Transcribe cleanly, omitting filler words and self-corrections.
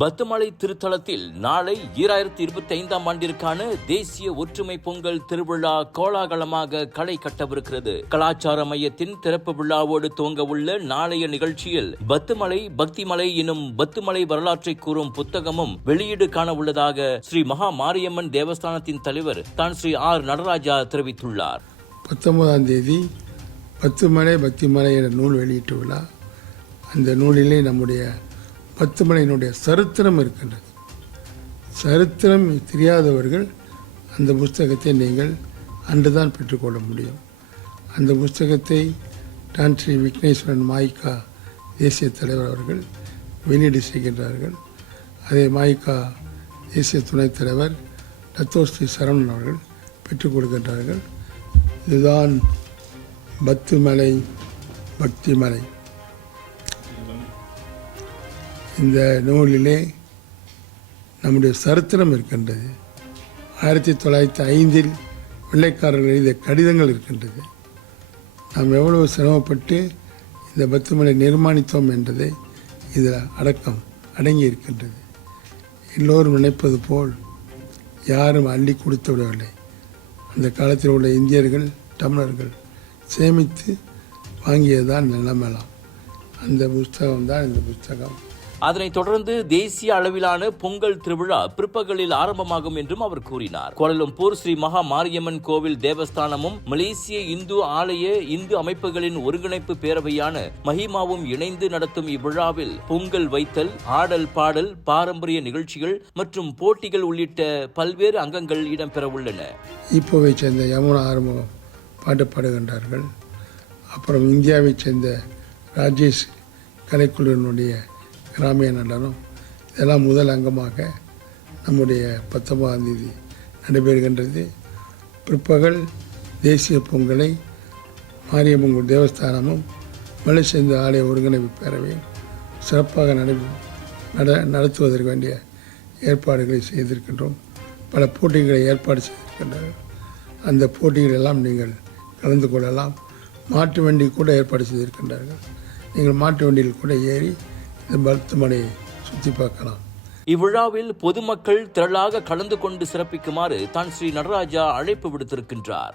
பத்துமலை திருத்தலத்தில் நாளை 2025ஆம் ஆண்டிற்கான தேசிய ஒற்றுமை பொங்கல் திருவிழா கோலாகலமாக களை கட்டவிருக்கிறது. கலாச்சார மையத்தின் திறப்பு விழாவோடு துவங்க உள்ள நாளைய நிகழ்ச்சியில் பத்துமலை பக்திமலை எனும் பத்துமலை வரலாற்றை கூறும் புத்தகமும் வெளியீடு காண உள்ளதாக ஸ்ரீ மகா மாரியம்மன் தேவஸ்தானத்தின் தலைவர் தான் ஸ்ரீ ஆர் நடராஜா தெரிவித்துள்ளார். 19ஆம் தேதி பத்துமலை பக்திமலை என்ற நூல் வெளியீட்டு விழா. அந்த நூலிலே நம்முடைய பத்துமலையினுடைய சரித்திரம் இருக்கின்றது. சரித்திரம் தெரியாதவர்கள் அந்த புஸ்தகத்தை நீங்கள் அன்றுதான் பெற்றுக்கொள்ள முடியும். அந்த புஸ்தகத்தை டான் ஸ்ரீ விக்னேஸ்வரன் மாய்கா தேசிய தலைவர் அவர்கள் வெளியீடு செய்கின்றார்கள். அதை மாய்கா தேசிய துணைத் தலைவர் டத்தோஸ்ரீ சரவணன் அவர்கள் பெற்றுக் கொடுக்கின்றார்கள். இதுதான் பத்துமலை பக்திமலை. இந்த நூலிலே நம்முடைய சரித்திரம் இருக்கின்றது. 1905 வெள்ளைக்காரர்கள் எழுதிய கடிதங்கள் இருக்கின்றது. நாம் எவ்வளவு சிரமப்பட்டு இந்த பத்துமலை நிர்மாணித்தோம் என்றதை இதில் அடங்கி இருக்கின்றது. எல்லோரும் நினைப்பது போல் யாரும் அள்ளி கொடுத்து விடவில்லை. அந்த காலத்தில் உள்ள இந்தியர்கள் தமிழர்கள் சேமித்து வாங்கியதுதான் நிலைமைலாம். அந்த புஸ்தகம்தான் இந்த புஸ்தகம். அதனைத் தொடர்ந்து தேசிய அளவிலான பொங்கல் திருவிழா பிற்பகலில் ஆரம்பமாகும் என்றும் அவர் கூறினார். கோலாலம்பூர் ஸ்ரீ மகா மாரியம்மன் கோவில் தேவஸ்தானமும் மலேசிய இந்து ஆலய இந்து அமைப்புகளின் ஒருங்கிணைப்பு பேரவையான மஹிமாவும் இணைந்து நடத்தும் இவ்விழாவில் பொங்கல் வைத்தல், ஆடல் பாடல், பாரம்பரிய நிகழ்ச்சிகள் மற்றும் போட்டிகள் உள்ளிட்ட பல்வேறு அங்கங்கள் இடம்பெற உள்ளன. ஈப்போவை சேர்ந்த யமுனா ஆரம்பம் பாட்டு பாடுகின்றார்கள். அப்புறம் இந்தியாவைச் சேர்ந்த ராஜேஷ் கலைக்குழுவினுடைய கிராமிய நடனம், இதெல்லாம் முதல் அங்கமாக நம்முடைய 19ஆம் தேதி நடைபெறுகின்றது. பிற்பகல் தேசிய பொங்கலை மாரியம்மன் தேவஸ்தானமும் மலேசிய இந்து ஆலய ஒருங்கிணைப்பு பேரவையும் சிறப்பாக நடத்துவதற்கு வேண்டிய ஏற்பாடுகளை செய்திருக்கின்றோம். பல போட்டிகளை ஏற்பாடு செய்திருக்கின்றனர். அந்த போட்டிகளெல்லாம் நீங்கள் கலந்து கொள்ளலாம். மாட்டு வண்டி கூட ஏற்பாடு செய்திருக்கின்றார்கள். நீங்கள் மாட்டு வண்டியில் கூட ஏறி இந்த பத்துமலையை சுற்றி பார்க்கலாம். இவ்விழாவில் பொதுமக்கள் திரளாக கலந்து கொண்டு சிறப்பிக்குமாறு தான் ஸ்ரீ நடராஜா அழைப்பு விடுத்திருக்கின்றார்.